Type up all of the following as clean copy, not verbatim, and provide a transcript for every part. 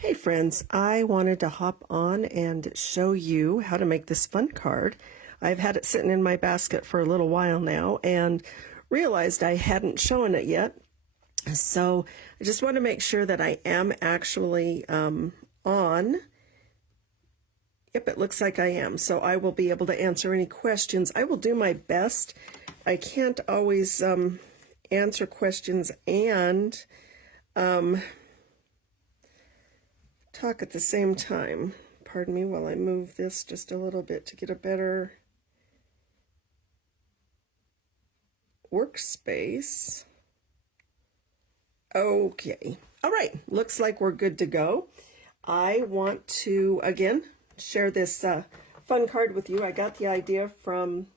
Hey friends, I wanted to hop on and show you how to make this fun card. I've had it sitting in my basket for a little while now and realized I hadn't shown it yet. So I just want to make sure that I am actually on. Yep, it looks like I am. So I will be able to answer any questions. I will do my best. I can't always answer questions and talk at the same time. Pardon me while I move this just a little bit to get a better workspace. Okay. All right. Looks like we're good to go. I want to, again, share this fun card with you. I got the idea from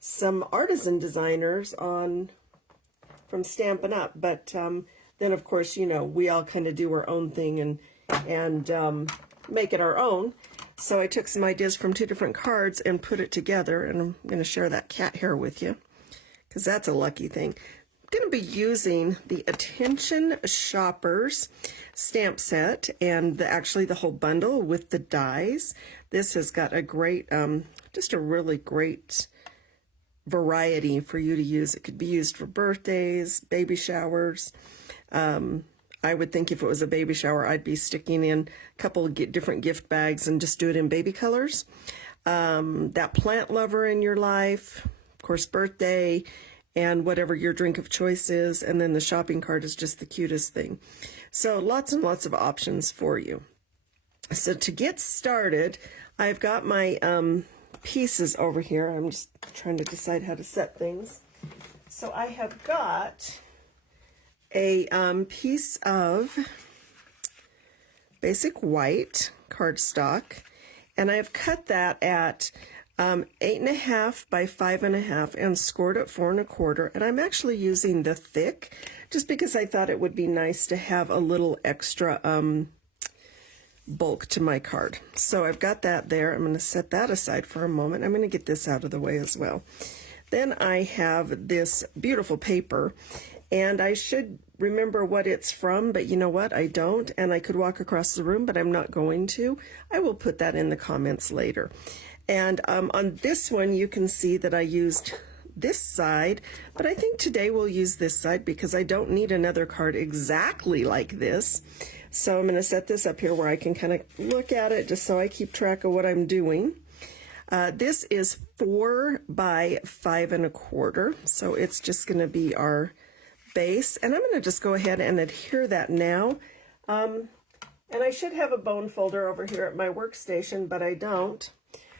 some artisan designers from Stampin Up, but then of course, you know, we all kind of do our own thing and make it our own. So I took some ideas from two different cards and put it together, and I'm going to share that cat hair with you because that's a lucky thing. I'm going to be using the Attention Shoppers stamp set and actually the whole bundle with the dies. This has got a great, just a really great variety for you to use. It could be used for birthdays, baby showers. I would think if it was a baby shower, I'd be sticking in a couple of different gift bags and just do it in baby colors. That plant lover in your life, of course, birthday, and whatever your drink of choice is. And then the shopping cart is just the cutest thing. So lots and lots of options for you. So to get started, I've got my pieces over here. I'm just trying to decide how to set things. So I have got a piece of basic white cardstock, and I've cut that at 8.5 by 5.5 and scored at 4 1/4. And I'm actually using the thick just because I thought it would be nice to have a little extra bulk to my card. So I've got that there. I'm going to set that aside for a moment. I'm going to get this out of the way as well. Then I have this beautiful paper, and I should remember what it's from, but you know what? I don't, and I could walk across the room, but I'm not going to. I will put that in the comments later. And on this one, you can see that I used this side, but I think today we'll use this side because I don't need another card exactly like this. So I'm going to set this up here where I can kind of look at it just so I keep track of what I'm doing. This is 4 by 5 1/4, so it's just going to be our base, and I'm going to just go ahead and adhere that now. And I should have a bone folder over here at my workstation, but I don't.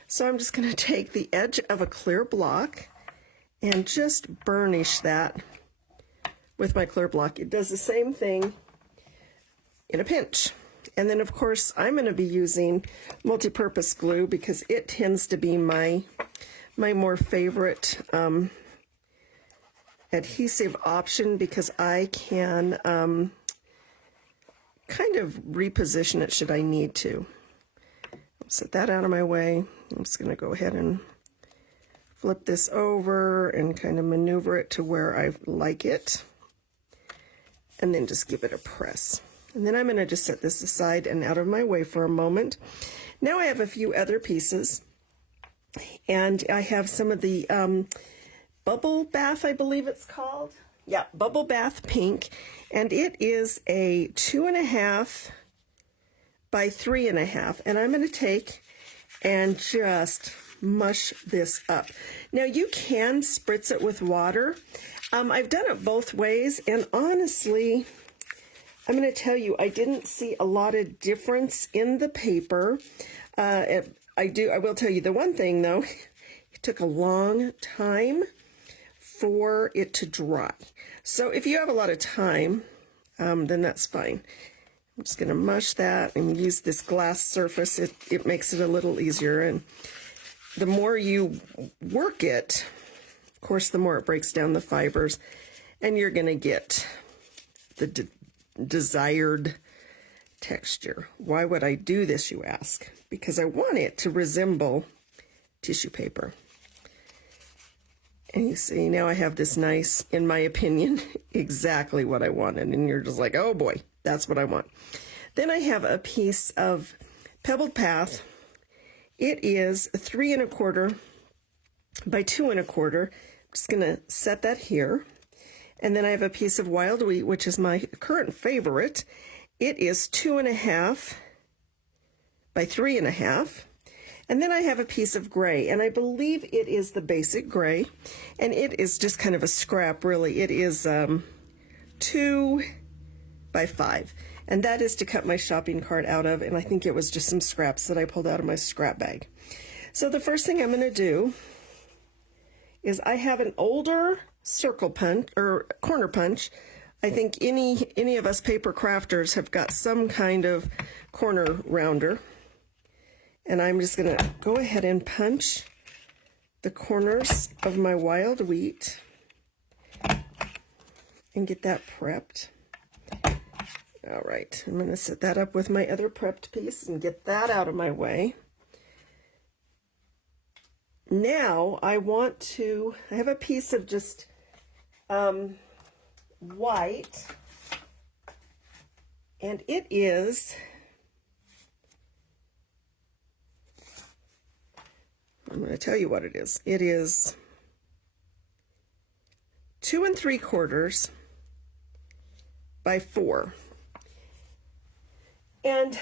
So I'm just going to take the edge of a clear block and just burnish that with my clear block. It does the same thing in a pinch. And then of course I'm going to be using multi-purpose glue because it tends to be my more favorite adhesive option, because I can kind of reposition it should I need to. Set that out of my way. I'm just going to go ahead and flip this over and kind of maneuver it to where I like it, and then just give it a press. And then I'm going to just set this aside and out of my way for a moment. Now I have a few other pieces, and I have some of the Bubble Bath, I believe it's called. Yeah, Bubble Bath Pink, and it is a 2.5 by 3.5, and I'm going to take and just mush this up. Now you can spritz it with water. I've done it both ways, and honestly, I'm going to tell you, I didn't see a lot of difference in the paper. I will tell you the one thing though, it took a long time for it to dry. So if you have a lot of time, then that's fine. I'm just going to mush that and use this glass surface. It makes it a little easier, and the more you work it, of course, the more it breaks down the fibers, and you're going to get the desired texture. Why would I do this, you ask? Because I want it to resemble tissue paper. And you see, now I have this nice, in my opinion, exactly what I wanted. And you're just like, oh boy, that's what I want. Then I have a piece of Pebbled Path. It is 3 1/4 by 2 1/4. I'm just going to set that here. And then I have a piece of Wild Wheat, which is my current favorite. It is 2 1/2 by 3 1/2. And then I have a piece of gray, and I believe it is the basic gray, and it is just kind of a scrap, really. It is 2 by 5, and that is to cut my shopping cart out of, and I think it was just some scraps that I pulled out of my scrap bag. So the first thing I'm going to do is I have an older circle punch, or corner punch. I think any of us paper crafters have got some kind of corner rounder. And I'm just going to go ahead and punch the corners of my Wild Wheat and get that prepped. All right, I'm going to set that up with my other prepped piece and get that out of my way. Now I have a piece of just white, and it is, I'm going to tell you what it is. It is 2 3/4 by 4. And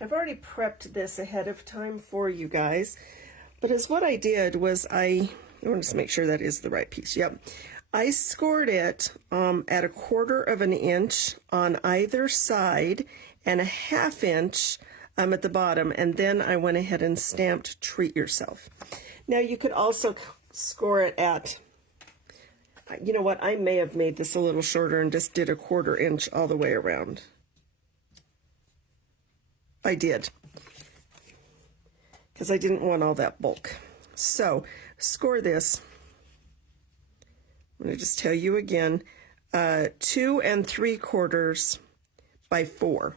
I've already prepped this ahead of time for you guys. But as what I did was I want to just make sure that is the right piece. Yep. I scored it at 1/4 of an inch on either side and a 1/2 inch at the bottom, and then I went ahead and stamped Treat Yourself. Now you could also score it at, you know what, I may have made this a little shorter and just did a 1/4 inch all the way around. I did, because I didn't want all that bulk. So score this, I'm going to just tell you again, 2 3/4 by 4.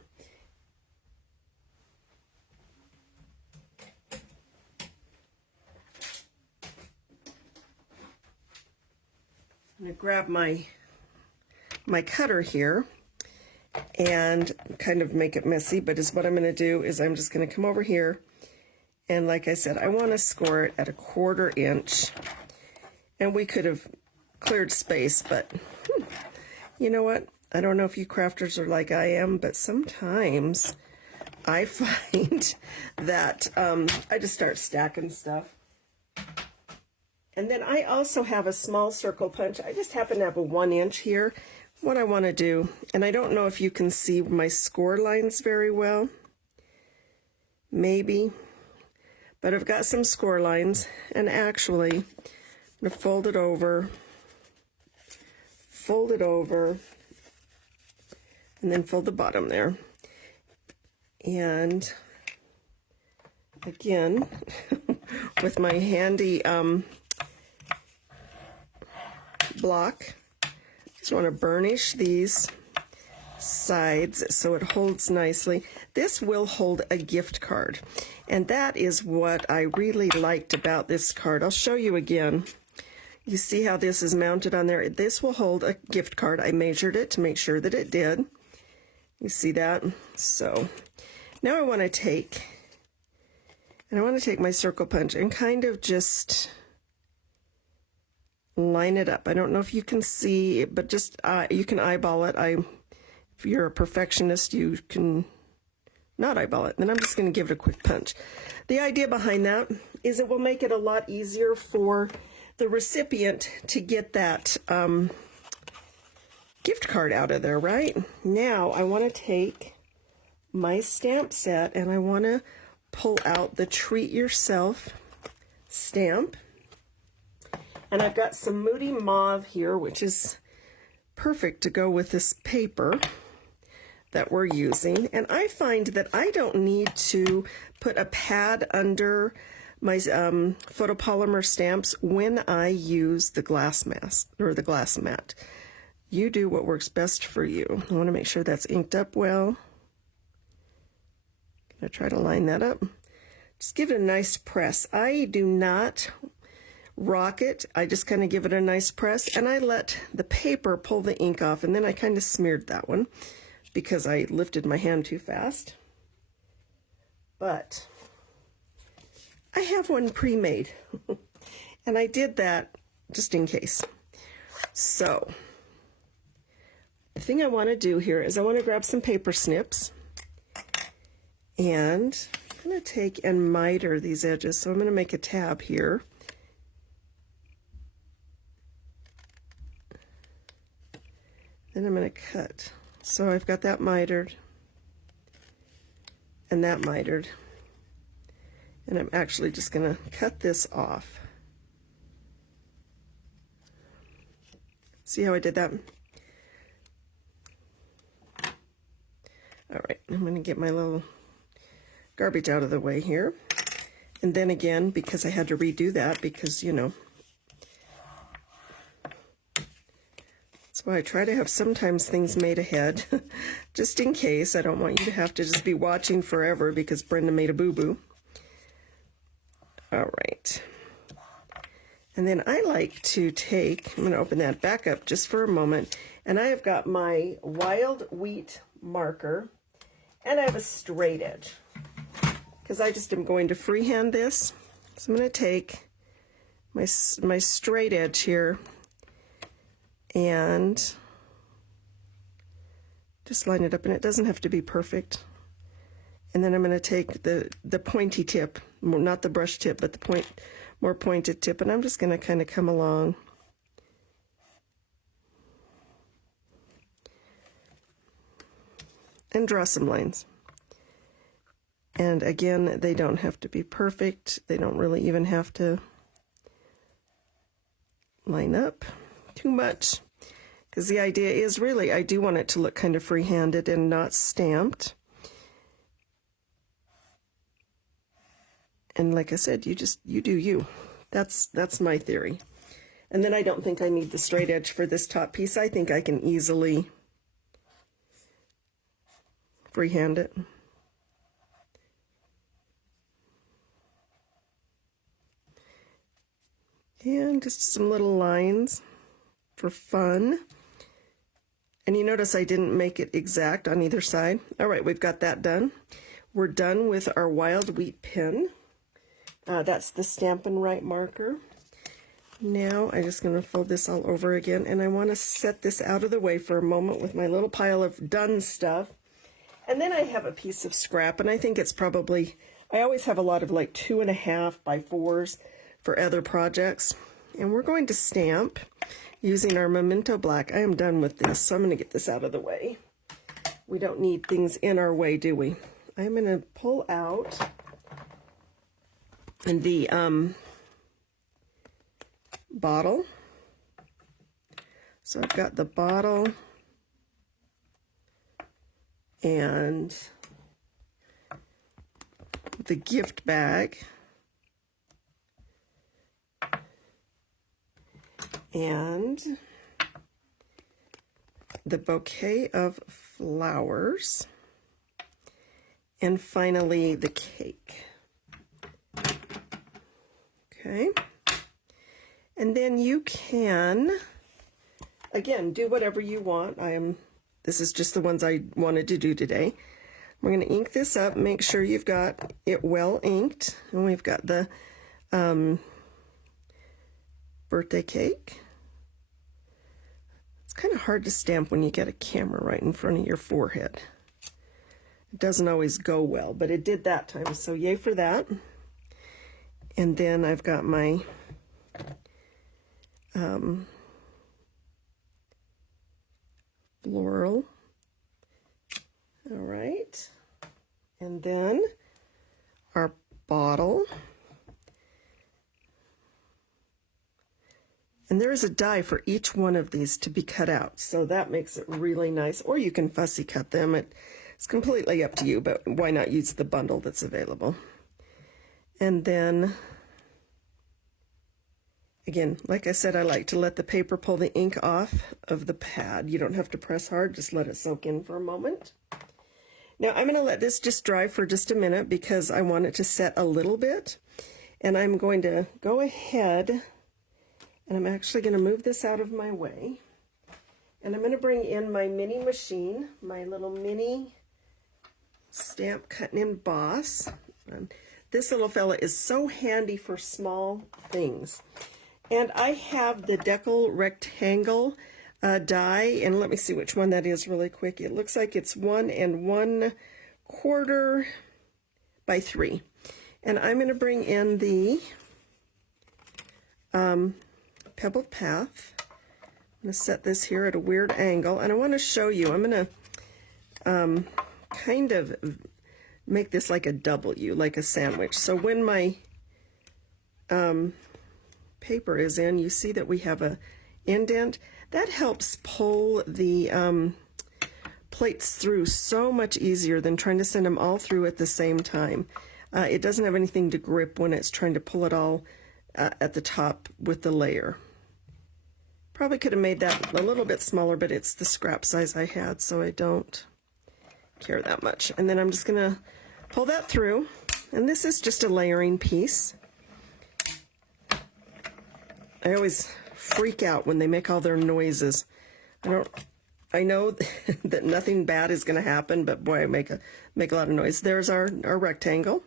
I'm going to grab my cutter here and kind of make it messy, but what I'm going to do is I'm just going to come over here, and like I said, I want to score it at a 1/4 inch, and we could have cleared space, but you know what? I don't know if you crafters are like I am, but sometimes I find that I just start stacking stuff. And then I also have a small circle punch. I just happen to have a 1 inch here. What I want to do, and I don't know if you can see my score lines very well, maybe, but I've got some score lines, and actually I'm going to fold it over, and then fold the bottom there. And again, with my handy block, just want to burnish these sides so it holds nicely. This will hold a gift card, and that is what I really liked about this card. I'll show you again. You see how this is mounted on there? This will hold a gift card. I measured it to make sure that it did. You see that? So now I want to take my circle punch and kind of just line it up. I don't know if you can see, but just you can eyeball it. If you're a perfectionist, you can not eyeball it. Then I'm just going to give it a quick punch. The idea behind that is it will make it a lot easier for the recipient to get that gift card out of there, right? Now I want to take my stamp set and I want to pull out the Treat Yourself stamp. And I've got some Moody Mauve here, which is perfect to go with this paper that we're using. And I find that I don't need to put a pad under my photopolymer stamps when I use the glass mask or the glass mat. You do what works best for you. I want to make sure that's inked up well. Gonna try to line that up. Just give it a nice press. I do not rock it. I just kind of give it a nice press, and I let the paper pull the ink off, and then I kind of smeared that one. because I lifted my hand too fast. But I have one pre-made, and I did that just in case. So the thing I want to do here is I want to grab some paper snips, and I'm going to take and miter these edges. So I'm going to make a tab here. Then I'm going to cut. So I've got that mitered and that mitered. And I'm actually just going to cut this off. See how I did that? All right, I'm going to get my little garbage out of the way here. And then again, because I had to redo that, because, you know, that's why I try to have sometimes things made ahead, just in case. I don't want you to have to just be watching forever because Brenda made a boo-boo. All right. And then I like to take, I'm going to open that back up just for a moment, and I have got my wild wheat marker, and I have a straight edge, because I just am going to freehand this. So I'm going to take my straight edge here and just line it up, and it doesn't have to be perfect. And then I'm going to take the pointy tip, not the brush tip, but the more pointed tip, and I'm just going to kind of come along. And draw some lines. And again, they don't have to be perfect. They don't really even have to line up too much. Because the idea is really, I do want it to look kind of free-handed and not stamped. And like I said, you do you. That's my theory. And then I don't think I need the straight edge for this top piece. I think I can easily freehand it. And just some little lines for fun. And you notice I didn't make it exact on either side. All right, we've got that done. We're done with our wild wheat pin. That's the Stampin' Up marker. Now I'm just going to fold this all over again, and I want to set this out of the way for a moment with my little pile of done stuff. And then I have a piece of scrap, and I think it's probably, I always have a lot of like 2.5 by 4s for other projects. And we're going to stamp using our Memento Black. I am done with this, so I'm going to get this out of the way. We don't need things in our way, do we? I'm going to pull out the bottle. So I've got the bottle and the gift bag and the bouquet of flowers, and finally the cake. Okay, and then you can, again, do whatever you want. This is just the ones I wanted to do today. We're going to ink this up, make sure you've got it well inked, and we've got the birthday cake. It's kind of hard to stamp when you get a camera right in front of your forehead. It doesn't always go well, but it did that time, so yay for that. And then I've got my floral. All right. And then our bottle. And there is a die for each one of these to be cut out, so that makes it really nice. Or you can fussy cut them. It's completely up to you, but why not use the bundle that's available? And then, again, like I said, I like to let the paper pull the ink off of the pad. You don't have to press hard, just let it soak in for a moment. Now I'm going to let this just dry for just a minute because I want it to set a little bit. And I'm going to go ahead and I'm actually going to move this out of my way. And I'm going to bring in my mini machine, my little mini stamp cutting in boss. This little fella is so handy for small things. And I have the decal rectangle die, and let me see which one that is really quick. It looks like it's 1 1/4 by 3. And I'm going to bring in the pebbled path. I'm going to set this here at a weird angle, and I want to show you. I'm going to kind of make this like a W, like a sandwich. So when my paper is in, you see that we have a indent. That helps pull the plates through so much easier than trying to send them all through at the same time. It doesn't have anything to grip when it's trying to pull it all at the top with the layer. Probably could have made that a little bit smaller, but it's the scrap size I had, so I don't care that much. And then I'm just going to pull that through, and this is just a layering piece. I always freak out when they make all their noises. I know that nothing bad is going to happen, but boy, I make a lot of noise. There's our rectangle.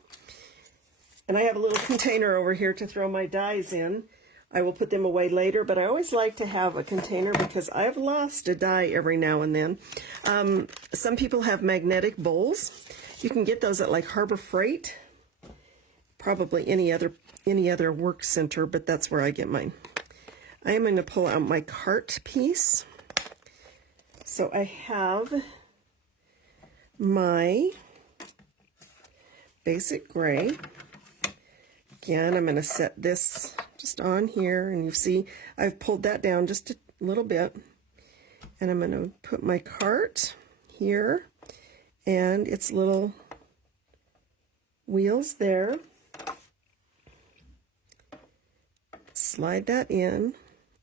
And I have a little container over here to throw my dies in. I will put them away later, but I always like to have a container because I've lost a die every now and then. Some people have magnetic bowls. You can get those at like Harbor Freight, probably any other work center, but that's where I get mine. I am going to pull out my cart piece. So I have my basic gray. Again, I'm going to set this just on here, and you see I've pulled that down just a little bit. And I'm going to put my cart here and its little wheels there. Slide that in.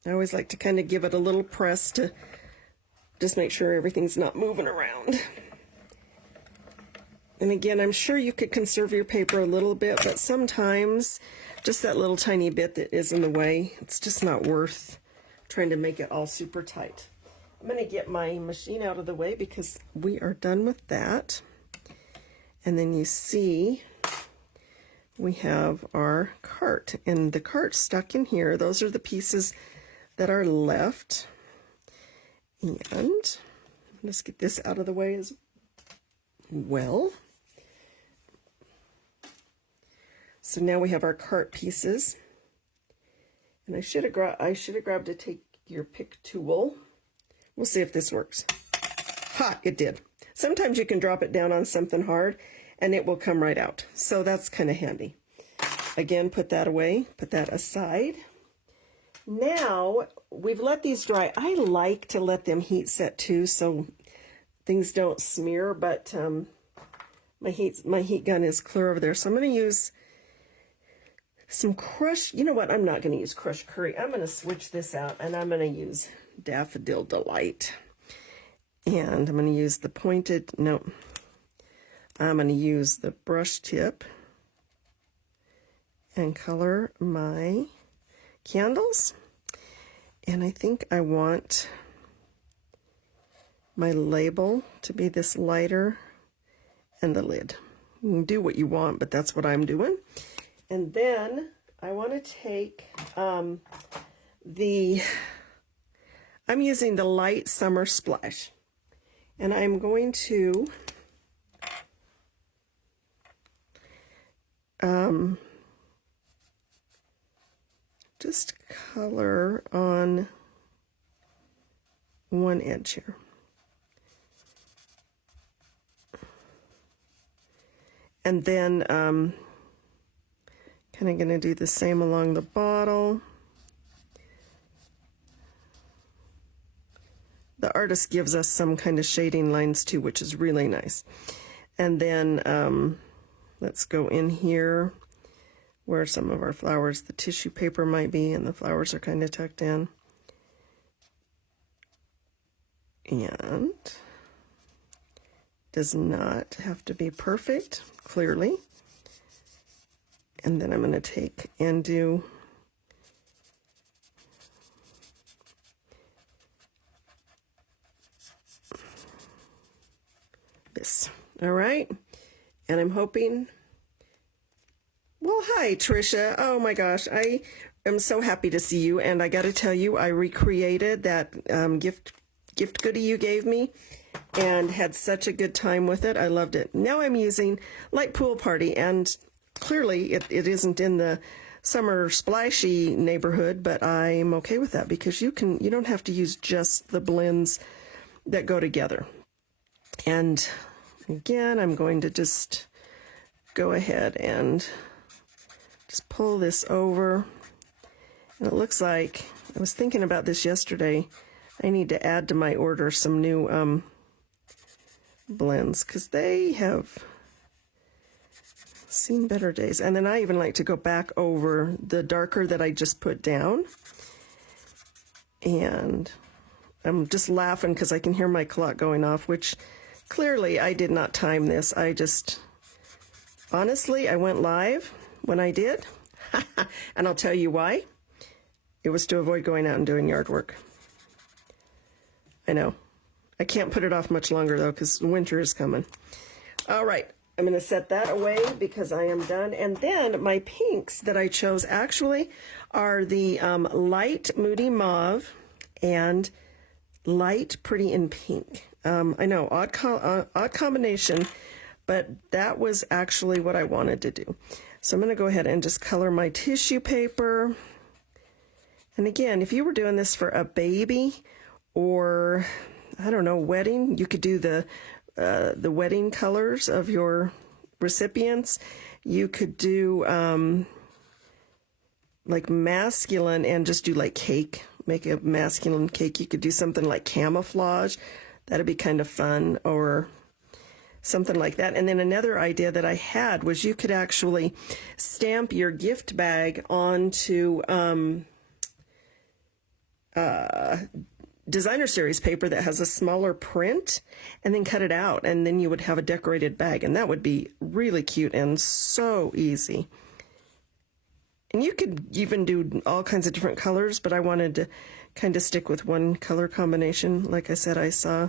I always like to kind of give it a little press to just make sure everything's not moving around. And again, I'm sure you could conserve your paper a little bit, but sometimes just that little tiny bit that is in the way, it's just not worth trying to make it all super tight. I'm going to get my machine out of the way because we are done with that. And then you see we have our cart, and the cart's stuck in here. Those are the pieces that are left. And let's get this out of the way as well. So now we have our cart pieces, and I should have grabbed a take your pick tool. We'll see if this works. Ha! It did. Sometimes you can drop it down on something hard, and it will come right out. So that's kind of handy. Again, put that away. Put that aside. Now we've let these dry. I like to let them heat set too, so things don't smear. But my heat gun is clear over there, so I'm going to use some crushed, you know what, I'm not going to use crushed curry. I'm going to switch this out, and I'm going to use Daffodil Delight. And I'm going to use the pointed, no, I'm going to use the brush tip and color my candles. And I think I want my label to be this lighter and the lid. You can do what you want, but that's what I'm doing. And then I want to take I'm using the Light Summer Splash. And I'm going to just color on one edge here. And then kind of going to do the same along the bottle. The artist gives us some kind of shading lines too, which is really nice. And then let's go in here where some of our flowers, the tissue paper might be, and the flowers are kind of tucked in. And does not have to be perfect, clearly. And then I'm going to take and do this. All right. And I'm hoping, well, hi, Trisha. Oh my gosh. I am so happy to see you. And I got to tell you, I recreated that gift goodie you gave me and had such a good time with it. I loved it. Now I'm using Light Pool Party, and clearly it isn't in the summer splashy neighborhood, but I'm okay with that because you don't have to use just the blends that go together. And again, I'm going to just go ahead and just pull this over. And it looks like, I was thinking about this yesterday, I need to add to my order some new blends because they have seen better days. And then I even like to go back over the darker that I just put down. And I'm just laughing because I can hear my clock going off, which clearly I did not time this. Honestly, I went live when I did. And I'll tell you why. It was to avoid going out and doing yard work. I know. I can't put it off much longer though because winter is coming. All right. I'm going to set that away because I am done. And then my pinks that I chose actually are the light Moody Mauve and light Pretty in Pink. I know, odd combination, but that was actually what I wanted to do. So I'm going to go ahead and just color my tissue paper. And again, if you were doing this for a baby or, I don't know, wedding, you could do the wedding colors of your recipients. You could do like masculine and just do like cake, make a masculine cake. You could do something like camouflage. That'd be kind of fun, or something like that. And then another idea that I had was you could actually stamp your gift bag onto designer series paper that has a smaller print and then cut it out, and then you would have a decorated bag, and that would be really cute and so easy. And you could even do all kinds of different colors, but I wanted to kind of stick with one color combination. Like I said, I saw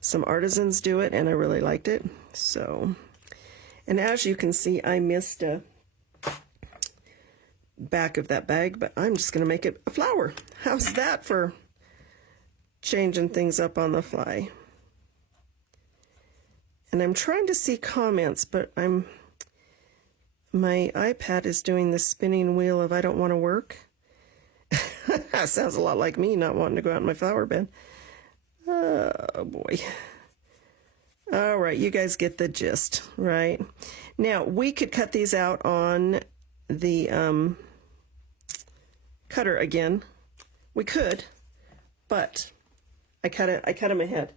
some artisans do it and I really liked it. So, and as you can see, I missed a back of that bag, but I'm just going to make it a flower. How's that for changing things up on the fly? And I'm trying to see comments, but my iPad is doing the spinning wheel of I don't want to work. That sounds a lot like me not wanting to go out in my flower bed. Oh boy. All right, you guys get the gist, right? Now, we could cut these out on the cutter again. We could, but I cut them ahead.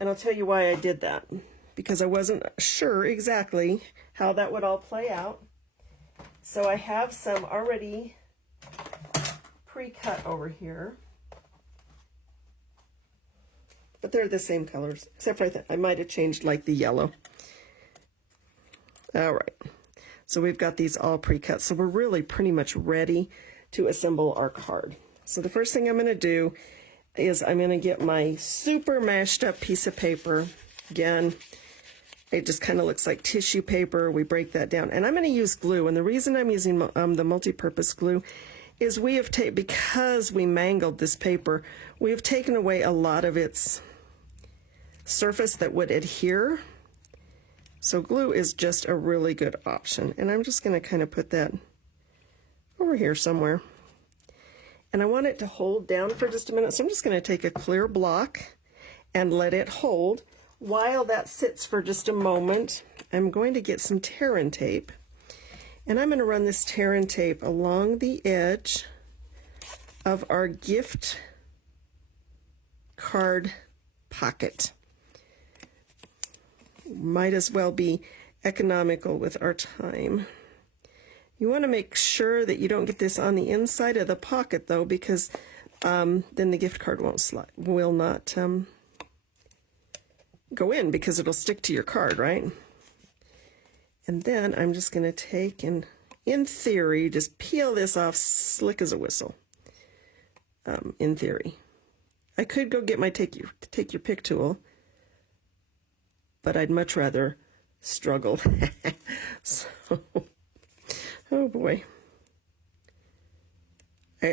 And I'll tell you why I did that. Because I wasn't sure exactly how that would all play out. So I have some already pre-cut over here. But they're the same colors, except for I might have changed like the yellow. All right. So we've got these all pre-cut. So we're really pretty much ready to assemble our card. So the first thing I'm going to do is I'm going to get my super mashed up piece of paper. Again, it just kind of looks like tissue paper. We break that down. And I'm going to use glue. And the reason I'm using the multi-purpose glue is because we mangled this paper, we have taken away a lot of its surface that would adhere. So glue is just a really good option. And I'm just going to kind of put that over here somewhere. And I want it to hold down for just a minute. So I'm just going to take a clear block and let it hold. While that sits for just a moment, I'm going to get some tear-in tape. And I'm going to run this tear-in tape along the edge of our gift card pocket. Might as well be economical with our time. You want to make sure that you don't get this on the inside of the pocket though, because then the gift card will not go in, because it'll stick to your card, right? And then I'm just going to take and, in theory, just peel this off slick as a whistle. In theory. I could go get my take your pick tool. but I'd much rather struggle. So, oh boy.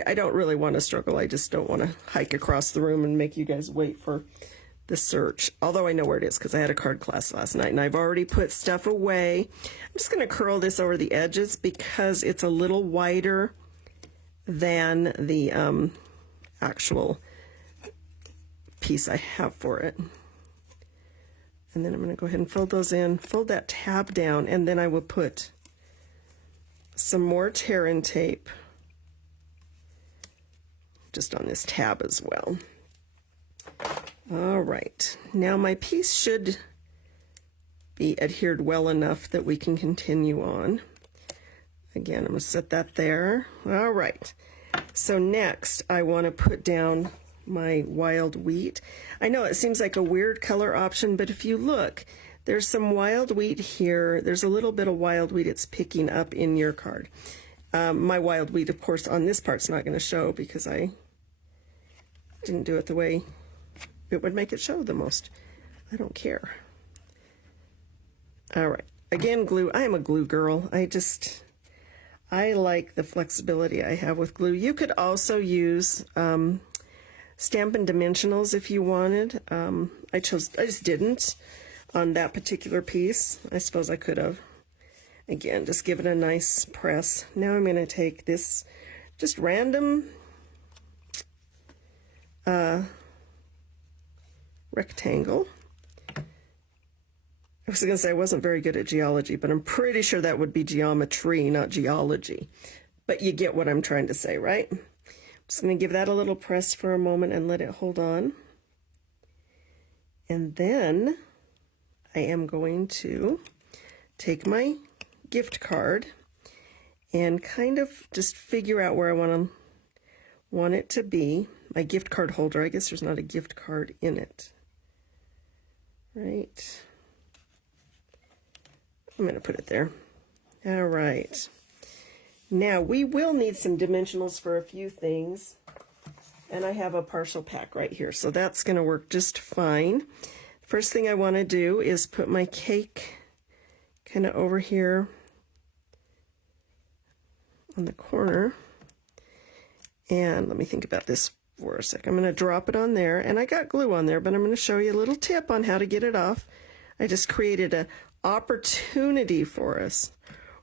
I don't really want to struggle. I just don't want to hike across the room and make you guys wait for the search. Although I know where it is because I had a card class last night and I've already put stuff away. I'm just going to curl this over the edges because it's a little wider than the actual piece I have for it. And then I'm going to go ahead and fold those in, fold that tab down, and then I will put some more tear-in tape just on this tab as well. All right, now my piece should be adhered well enough that we can continue on. Again, I'm going to set that there. All right, so next I want to put down my wild wheat. I know it seems like a weird color option, but if you look, there's some wild wheat here. There's a little bit of wild wheat it's picking up in your card. My wild wheat, of course, on this part's not going to show because I didn't do it the way it would make it show the most. I don't care. All right. Again, glue. I am a glue girl. I like the flexibility I have with glue. You could also use Stampin' Dimensionals if you wanted. I just didn't on that particular piece. I suppose I could have. Again, just give it a nice press. Now I'm going to take this just random rectangle. I was going to say I wasn't very good at geology, but I'm pretty sure that would be geometry, not geology. But you get what I'm trying to say, right? I'm just going to give that a little press for a moment and let it hold on. And then I am going to take my gift card and kind of just figure out where I want it to be. My gift card holder. I guess there's not a gift card in it. Right. I'm going to put it there. All right. Now we will need some dimensionals for a few things. And I have a partial pack right here, so that's going to work just fine. First thing I want to do is put my cake kind of over here on the corner. And let me think about this for a sec. I'm going to drop it on there, and I got glue on there, but I'm going to show you a little tip on how to get it off. I just created an opportunity for us,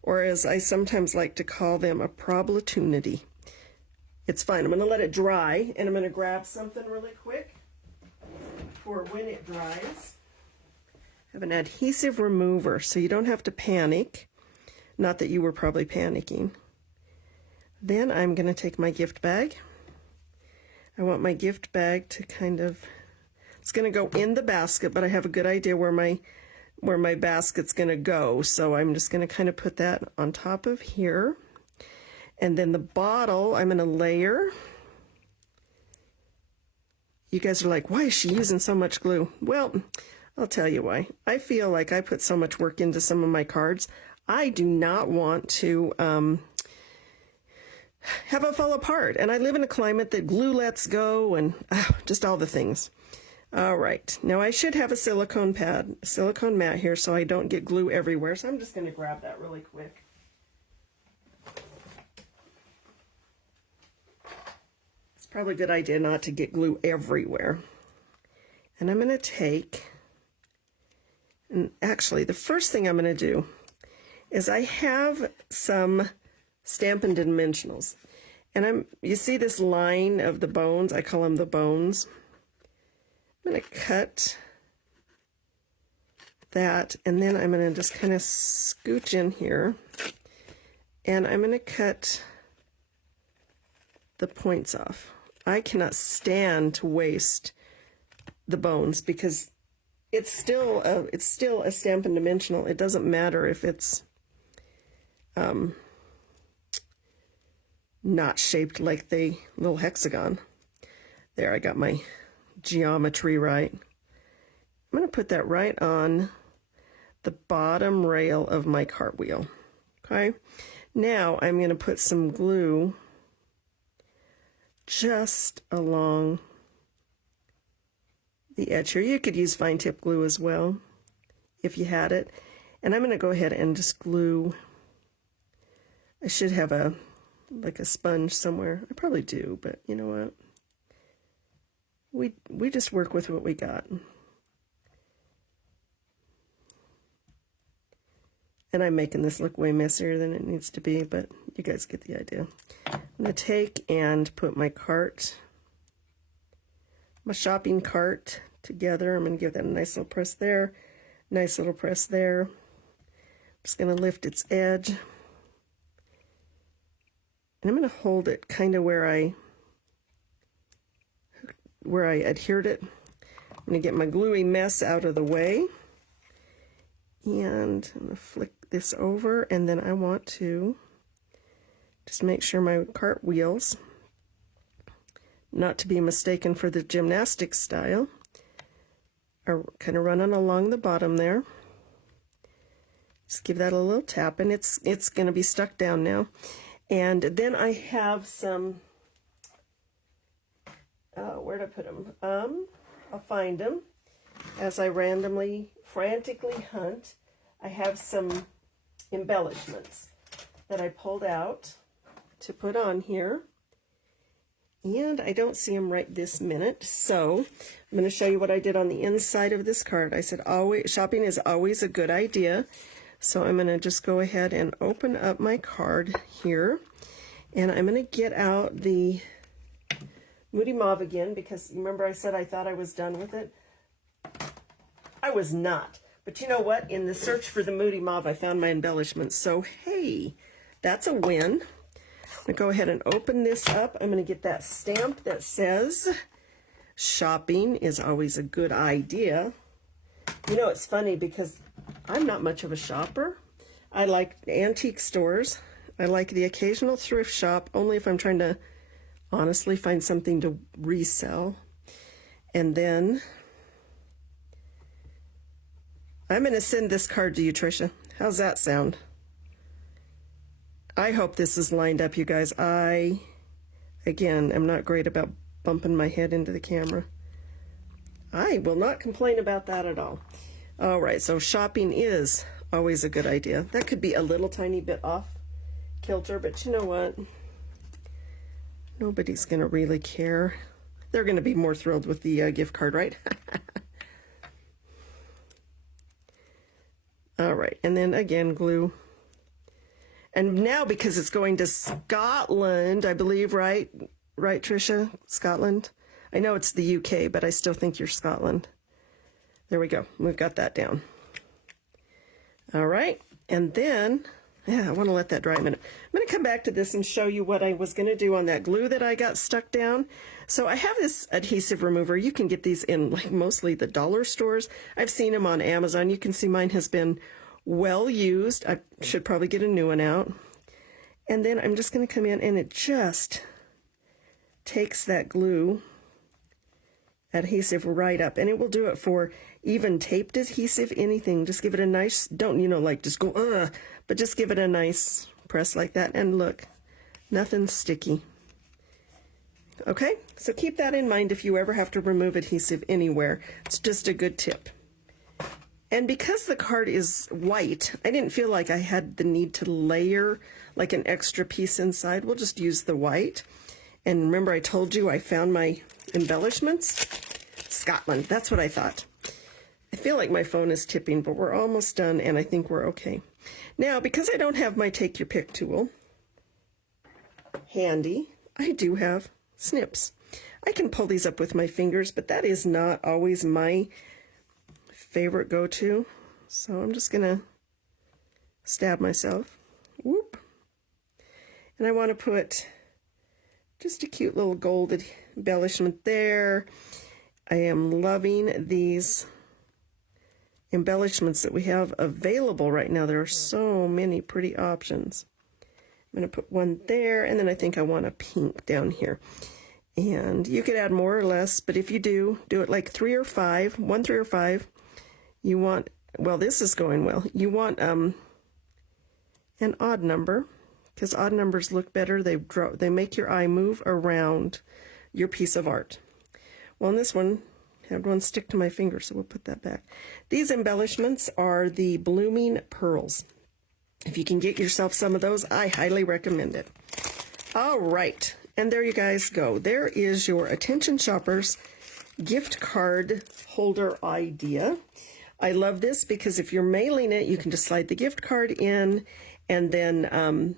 or as I sometimes like to call them, a problatunity. It's fine. I'm going to let it dry, and I'm going to grab something really quick for when it dries. I have an adhesive remover, so you don't have to panic. Not that you were probably panicking. Then I'm going to take my gift bag. I want my gift bag to kind of, it's going to go in the basket, but I have a good idea where my basket's going to go. So I'm just going to kind of put that on top of here. And then the bottle, I'm going to layer. You guys are like, why is she using so much glue? Well, I'll tell you why. I feel like I put so much work into some of my cards. I do not want to have it fall apart. And I live in a climate that glue lets go and just all the things. All right. Now I should have a silicone mat here so I don't get glue everywhere. So I'm just going to grab that really quick. It's probably a good idea not to get glue everywhere. And I'm going to take, and actually the first thing I'm going to do is I have some Stampin' Dimensionals. And you see this line of the bones? I call them the bones. I'm going to cut that, and then I'm going to just kind of scooch in here, and I'm going to cut the points off. I cannot stand to waste the bones because it's still a Stampin' Dimensional. It doesn't matter if it's not shaped like the little hexagon. There, I got my geometry right. I'm going to put that right on the bottom rail of my cartwheel. Okay, now I'm going to put some glue just along the edge here. You could use fine tip glue as well. if you had it. And I'm going to go ahead and just glue. I should have like a sponge somewhere. I probably do, but you know what? We just work with what we got. And I'm making this look way messier than it needs to be, but you guys get the idea. I'm going to take and put my shopping cart together. I'm going to give that a nice little press there, nice little press there. I'm just going to lift its edge. And I'm going to hold it kind of where I adhered it. I'm going to get my gluey mess out of the way. And I'm going to flick this over, and then I want to just make sure my cartwheels, not to be mistaken for the gymnastics style, are kind of running along the bottom there. Just give that a little tap, and it's going to be stuck down now. And then I have some, where'd I put them? I'll find them as I frantically hunt. I have some embellishments that I pulled out to put on here, and I don't see them right this minute, so I'm going to show you what I did on the inside of this card. I said shopping is always a good idea, so I'm going to just go ahead and open up my card here, and I'm going to get out the Moody Mauve again, because remember I said I thought I was done with it. I was not. But you know what? In the search for the Moody Mauve, I found my embellishments. So, hey, that's a win. I'm going to go ahead and open this up. I'm going to get that stamp that says, shopping is always a good idea. You know, it's funny because I'm not much of a shopper. I like antique stores. I like the occasional thrift shop, only if I'm trying to honestly find something to resell. And then I'm going to send this card to you, Tricia. How's that sound? I hope this is lined up, you guys. I, again, am not great about bumping my head into the camera. I will not complain about that at all. All right, so shopping is always a good idea. That could be a little tiny bit off kilter, but you know what? Nobody's going to really care. They're going to be more thrilled with the gift card, right? All right, and then again, glue. And now because it's going to Scotland, I believe, right? Right, Tricia? Scotland? I know it's the UK, but I still think you're Scotland. There we go. We've got that down. All right, and then, yeah, I want to let that dry a minute. I'm going to come back to this and show you what I was going to do on that glue that I got stuck down. So I have this adhesive remover. You can get these in like mostly the dollar stores. I've seen them on Amazon. You can see mine has been well used. I should probably get a new one out. And then I'm just going to come in, and it just takes that glue adhesive right up, and it will do it for even taped adhesive, anything. Just give it a nice, don't, you know, like just go, but just give it a nice press like that, and look, nothing's sticky. Okay, so keep that in mind if you ever have to remove adhesive anywhere. It's just a good tip. And because the card is white, I didn't feel like I had the need to layer like an extra piece inside. We'll just use the white. And remember I told you I found my embellishments? Scotland, that's what I thought. I feel like my phone is tipping, but we're almost done, and I think we're okay. Now, because I don't have my Take Your Pick tool handy, I do have snips. I can pull these up with my fingers, but that is not always my favorite go-to. So I'm just gonna stab myself. Whoop. And I want to put just a cute little gold embellishment there. I am loving these embellishments that we have available right now. There are so many pretty options. I'm going to put one there, and then I think I want a pink down here. And you could add more or less, but if you do it like 3 or 5, 1, 3, or 5. You want, well, this is going well. You want an odd number, because odd numbers look better. They make your eye move around your piece of art. Well, and this one Had one stick to my finger, so we'll put that back. These embellishments are the blooming pearls. If you can get yourself some of those, I highly recommend it. All right, and there you guys go. There is your Attention Shoppers gift card holder idea. I love this because if you're mailing it, you can just slide the gift card in and then,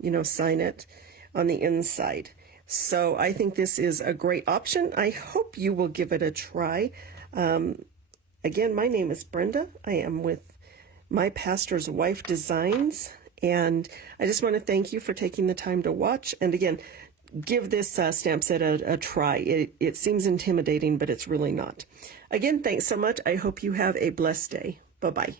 you know, sign it on the inside. So I think this is a great option. I hope you will give it a try. Again, my name is Brenda. I am with My Pastor's Wife Designs, and I just want to thank you for taking the time to watch. And again, give this stamp set a try. It seems intimidating, but it's really not. Again, thanks so much. I hope you have a blessed day. Bye-bye.